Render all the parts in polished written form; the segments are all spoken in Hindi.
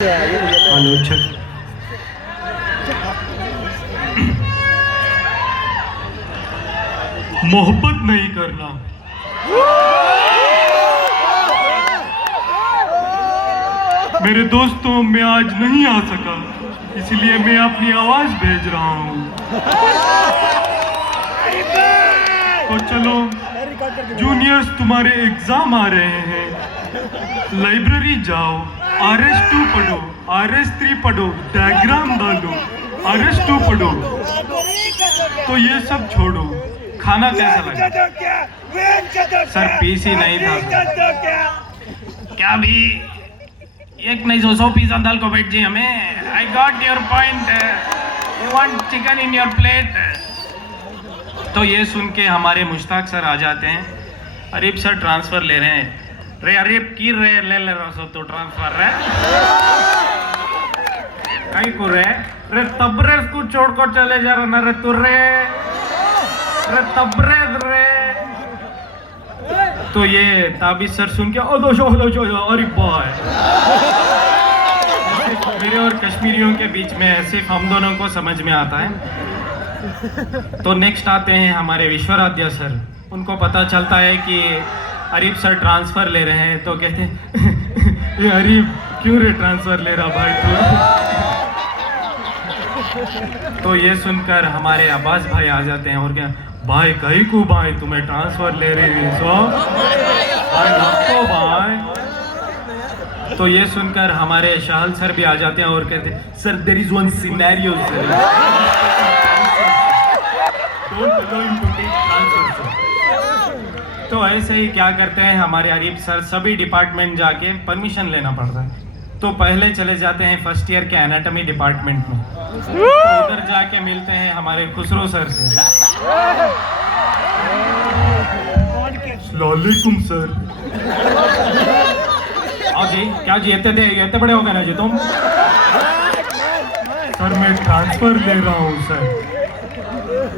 आलोचक मोहब्बत नहीं करना। मेरे दोस्तों, मैं आज नहीं आ सका, इसलिए मैं अपनी आवाज भेज रहा हूँ। तो चलो, जूनियर्स तुम्हारे एग्जाम आ रहे हैं, लाइब्रेरी जाओ, RS2 पढ़ो, RS3 पढ़ो, डायग्राम डालो, RS2 पढ़ो। तो ये सब छोड़ो, खाना कैसा लगा? सर पीसी नहीं था सर। क्या भी एक नहीं 100 पीस दाल को बैठ जी हमें। I got your point, you want chicken in your plate. तो ये सुन के हमारे मुश्ताक सर आ जाते हैं। अरीब सर ट्रांसफर ले रहे हैं। रे अरीब की रे ले रहा सो तो ट्रांसफर रे कहीं को रे तबरेज को छोड़ कर चले जा रहा रे तू रे तबरेज रे। तो ये ताबिज सर सुन के अरे बॉय, मेरे और कश्मीरियों के बीच में सिर्फ हम दोनों को समझ में आता है। तो नेक्स्ट आते हैं हमारे विश्वराध्य सर। उनको पता चलता है कि अरीब सर ट्रांसफर ले रहे हैं। तो कहते हैं ये अरीब क्यों रे ट्रांसफर ले रहा भाई तू? तो ये सुनकर हमारे अब्बास भाई आ जाते हैं और क्या भाई कहीं को भाई तुम्हें ट्रांसफर ले रही है सो भाई आपको भाई। तो ये सुनकर हमारे शाहल सर भी आ जाते हैं और कहते हैं sir there is one scenario sir, don't allow him to take transfer. तो ऐसे ही क्या करते हैं हमारे अरीब सर, सभी डिपार्टमेंट जाके परमिशन लेना पड़ता है। तो पहले चले जाते हैं फर्स्ट ईयर के एनाटॉमी डिपार्टमेंट में। तो उधर जाके मिलते हैं हमारे खुसरो सर से। अस्सलामुअलैकुम सर। जी क्या जी इतने बड़े हो गए ना जी तुम? सर मैं ट्रांसफर ले रहा हूँ सर।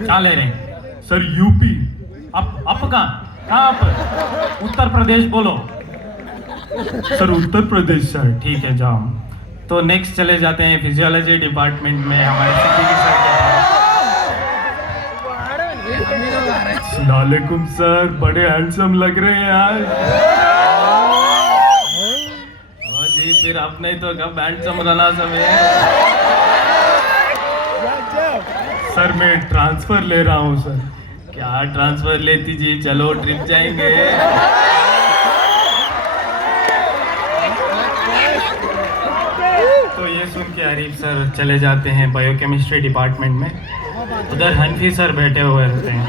क्या ले रहे हैं सर? यूपी। आप कहाँ आप? उत्तर प्रदेश बोलो सर। उत्तर प्रदेश सर। ठीक है जाओ। तो नेक्स्ट चले जाते हैं फिजियोलॉजी डिपार्टमेंट में हमारे सिद्दीकी सर के पास। अस्सलामुअलैकुम सर, बड़े हैंडसम लग रहे हैं आज। जी फिर आपने तो कब हैंडसम रहना समय। सर मैं ट्रांसफर ले रहा हूँ सर। क्या ट्रांसफर लेती जी, चलो ट्रिप जाएंगे। तो ये सुन के अरीब सर चले जाते हैं बायोकेमिस्ट्री डिपार्टमेंट में। उधर हनफी सर बैठे हुए रहते हैं।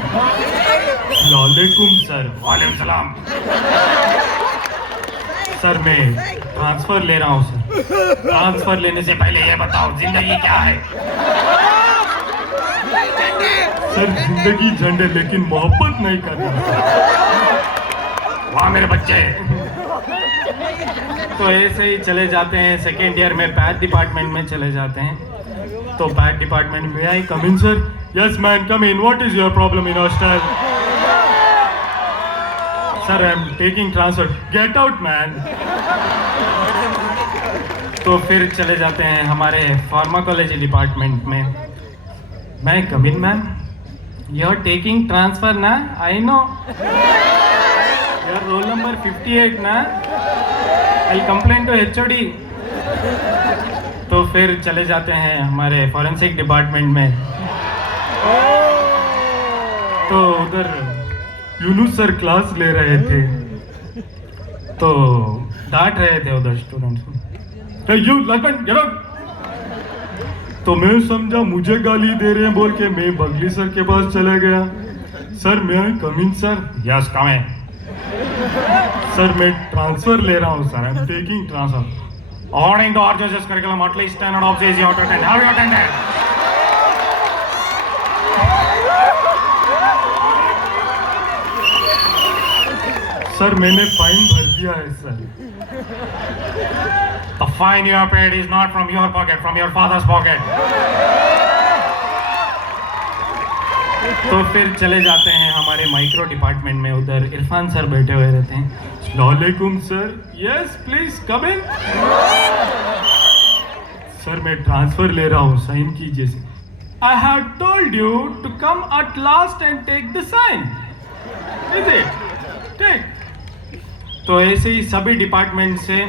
वालेकुम सर। वालेकुम सलाम। सर मैं ट्रांसफर ले रहा हूँ सर। ट्रांसफर लेने से पहले ये बताओ जिंदगी क्या है? सर जिंदगी झंडे, लेकिन मोहब्बत नहीं करना। वाह मेरे बच्चे। तो ऐसे ही चले जाते हैं सेकेंड ईयर में पैथ डिपार्टमेंट में चले जाते हैं। तो पैथ डिपार्टमेंट में I come in sir? Yes man come in. What is your problem in hostel? Sir I am taking transfer. Get out man. तो फिर चले जाते हैं हमारे फार्माकोलॉजी डिपार्टमेंट में। मैं come in ma'am? You are taking transfer ना? I know. Your roll number 58 ना? I complain to HOD। तो फिर चले जाते हैं हमारे फॉरेंसिक डिपार्टमेंट में। तो उधर यूनुस सर क्लास ले रहे थे, तो डांट रहे थे उधर स्टूडेंट्स को। यू लगन गेट आउट। तो मैं समझा मुझे गाली दे रहे हैं बोल के मैं बगली सर के पास चला गया। सर मैं come in sir? Yes come in. Sir मैं ट्रांसफर ले रहा हूँ sir. I am taking transfer. According to our जजेस curriculum at least 10 out of 6 you have to attend. Have you attended? Sir मैंने फाइन भर दिया है sir. The fine you have paid is not from your pocket, from your father's pocket. तो फिर चले जाते हैं हमारे माइक्रो डिपार्टमेंट में। उधर इरफान सर बैठे हुए रहते हैं। अस्सलामुअलैकुम sir. Yes please come in. मैं ट्रांसफर ले रहा हूँ, साइन कीजिए sir. I have told you to come at last and take the sign, is it take. तो ऐसे ही सभी डिपार्टमेंट से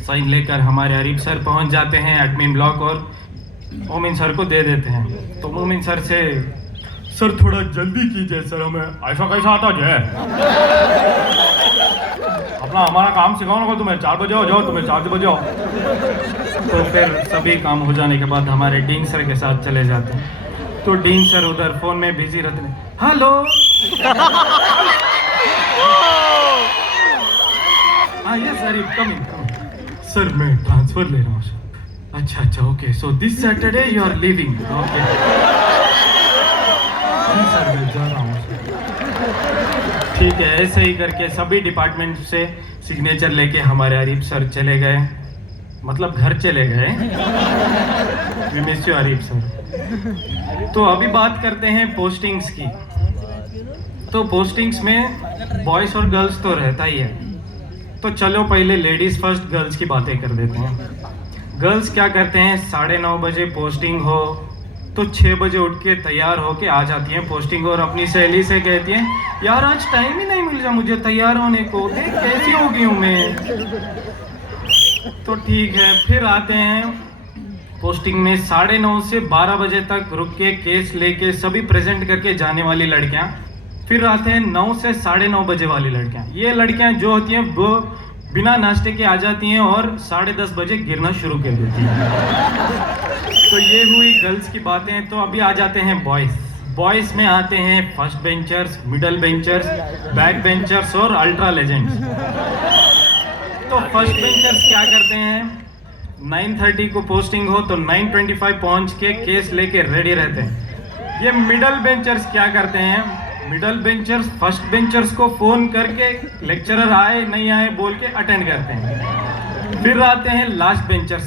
साइन लेकर हमारे आरिफ सर पहुंच जाते हैं एडमिन ब्लॉक और मोमिन सर को दे देते हैं। तो मोमिन सर से, सर थोड़ा जल्दी कीजिए सर, हमें ऐसा कैसा आता है, अपना हमारा काम सिखाओ ना, तुम्हें 4 बजे हो जाओ, तुम्हें 4 बजे हो। तो फिर सभी काम हो जाने के बाद हमारे डीन सर के साथ चले जाते हैं। तो डीन सर उधर फोन में बिजी रहते हैं। हेलो हाँ यस सर, कमिंग सर, मैं ट्रांसफर ले रहा हूँ सर। अच्छा अच्छा, okay, so this Saturday you are living, okay sir, मैं जा रहा हूँ सर। ठीक है, ऐसे ही करके सभी डिपार्टमेंट से सिग्नेचर लेके हमारे आरिफ सर चले गए, मतलब घर चले गए। We miss you Arif sir. तो अभी बात करते हैं पोस्टिंग्स की। तो पोस्टिंग्स में बॉयज़ और गर्ल्स तो रहता ही है, तो चलो पहले लेडीज़ फर्स्ट गर्ल्स की बातें कर देते हैं। गर्ल्स क्या करते हैं, 9:30 बजे पोस्टिंग हो तो 6 बजे उठ के तैयार होके आ जाती हैं पोस्टिंग, और अपनी सहेली से कहती हैं यार आज टाइम ही नहीं मिल रहा मुझे तैयार होने को, देख कैसी हो गई हूँ मैं। तो ठीक है, फिर आते हैं पोस्टिंग में 9:30 से 12 बजे तक रुक के केस लेके सभी प्रेजेंट करके जाने वाली लड़कियां। फिर आते हैं 9 से 9:30 बजे वाली लड़कियां। ये लड़कियां जो होती हैं वो बिना नाश्ते के आ जाती हैं और 10:30 बजे गिरना शुरू कर देती हैं। तो ये हुई गर्ल्स की बातें। तो अभी आ जाते हैं बॉयज़। बॉयज़ में आते हैं first benchers, middle benchers, back benchers और अल्ट्रा लेजेंड्स। तो फर्स्ट बेंचर्स क्या करते हैं, 9:30 को पोस्टिंग हो तो 9:25 पहुंच के केस लेके रेडी रहते हैं। ये मिडल बेंचर्स क्या करते हैं, मिडल बेंचर्स फर्स्ट बेंचर्स को फोन करके लेक्चरर आए नहीं आए बोल के अटेंड करते हैं। फिर आते हैं लास्ट बेंचर्स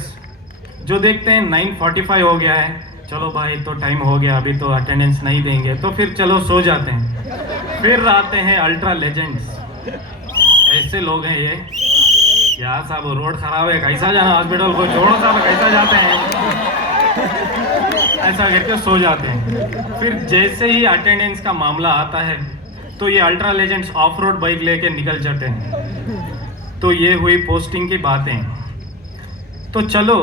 जो देखते हैं 9:45 हो गया है, चलो भाई तो टाइम हो गया, अभी तो अटेंडेंस नहीं देंगे, तो फिर चलो सो जाते हैं। फिर आते हैं अल्ट्रा लेजेंड्स। ऐसे लोग हैं ये, यार साहब रोड खराब है, कैसा जाना हॉस्पिटल को, छोड़ो साहब कैसा जाते हैं, ऐसा करके सो जाते हैं। फिर जैसे ही अटेंडेंस का मामला आता है तो ये ultra legends of road bike लेके निकल जाते हैं। तो ये हुई पोस्टिंग की बातें। तो चलो,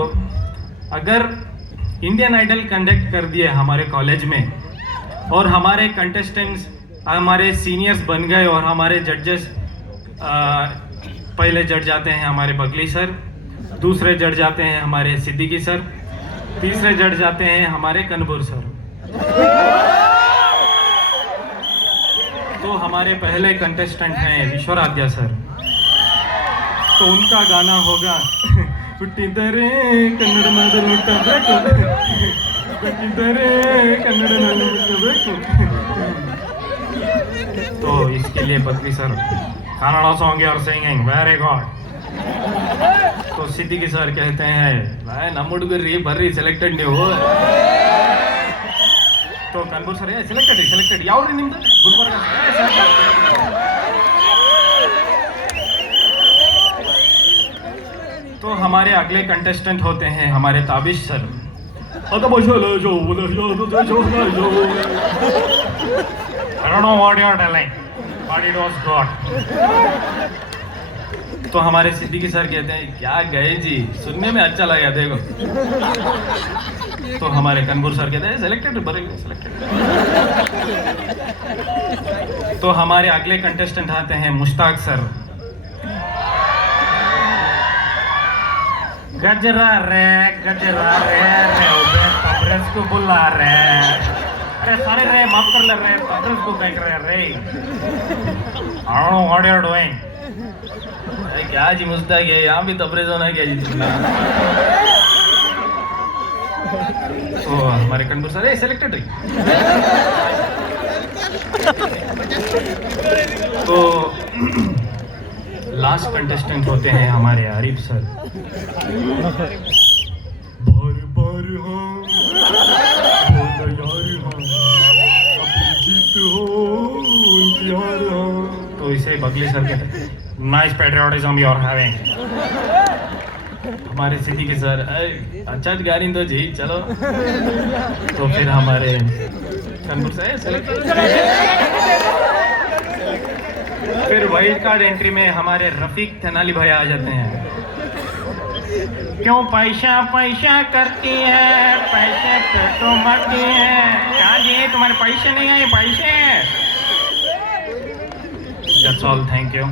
अगर इंडियन आइडल कंडक्ट कर दिए हमारे कॉलेज में और हमारे कंटेस्टेंट्स हमारे सीनियर्स बन गए और हमारे जजेस, पहले जज जाते हैं हमारे बगली सर, दूसरे जज जाते हैं हमारे सिद्दीकी सर, तीसरे जज जाते हैं हमारे कनपुर सर। तो हमारे पहले कंटेस्टेंट हैं विश्वराध्या सर। तो उनका गाना होगा ಹುಟ್ಟಿದರೆ ಕನ್ನಡ ಹುಟ್ಟಬೇಕು, ಹುಟ್ಟಿದರೆ ಕನ್ನಡ ಹುಟ್ಟಬೇಕು। तो इसके लिए बद्री सर कन्नड़ा सॉन्ग और सिंगिंग वेरी गुड। तो सिद्दीकी सर कहते हैं भाई ನಮ್ಮ ಹುಡುಗರಿ ಬರ್ರಿ ಸೆಲೆಕ್ಟೆಡ್ ನೀವು। तो कनपुर सर ಸೆಲೆಕ್ಟೆಡ್ ಯಾವ್ರಿ ನಿಮ್ದು, ಗುಲ್ಬರ್ಗ ಸರ್। तो हमारे अगले कंटेस्टेंट होते हैं हमारे Tabish sir. I don't know what you are telling, but it was God. तो हमारे सिद्दीकी सर कहते हैं क्या गए जी, सुनने में अच्छा लगा देखो। तो हमारे कनपुर सर कहते हैं सेलेक्टेड सेलेक्टेड। तो हमारे अगले कंटेस्टेंट आते हैं मुश्ताक सर। गजरा रे तबरेज को बुला रे, अरे सारे रे माफ कर ले रे, तबरेज को देख रहे रे। I don't know what you are doing. अरे क्या जी मुस्ताक है, यहाँ भी तबरेज होना क्या जी तुमने। तो हमारे कनपुर सर सेलेक्टेड रही। तो लास्ट कंटेस्टेंट होते हैं हमारे आरिफ सर। बार बार हाँ बोला यार हाँ, अपनी जीत हो उनकी हार हाँ। तो इसे बगली सर कहते हैं nice patriotism you are having. हमारे सिटी के सर अच्छा गाड़ी तो जी चलो तो फिर हमारे कानपुर से फिर वाइल्ड कार्ड एंट्री में हमारे रफीक थनाली भाई आ जाते हैं। क्यों पैसा पैसा करती है, पैसे पे तो मरती है, कहाँ जी तुम्हारे पैसे नहीं आए पैसे। That's all, thank you.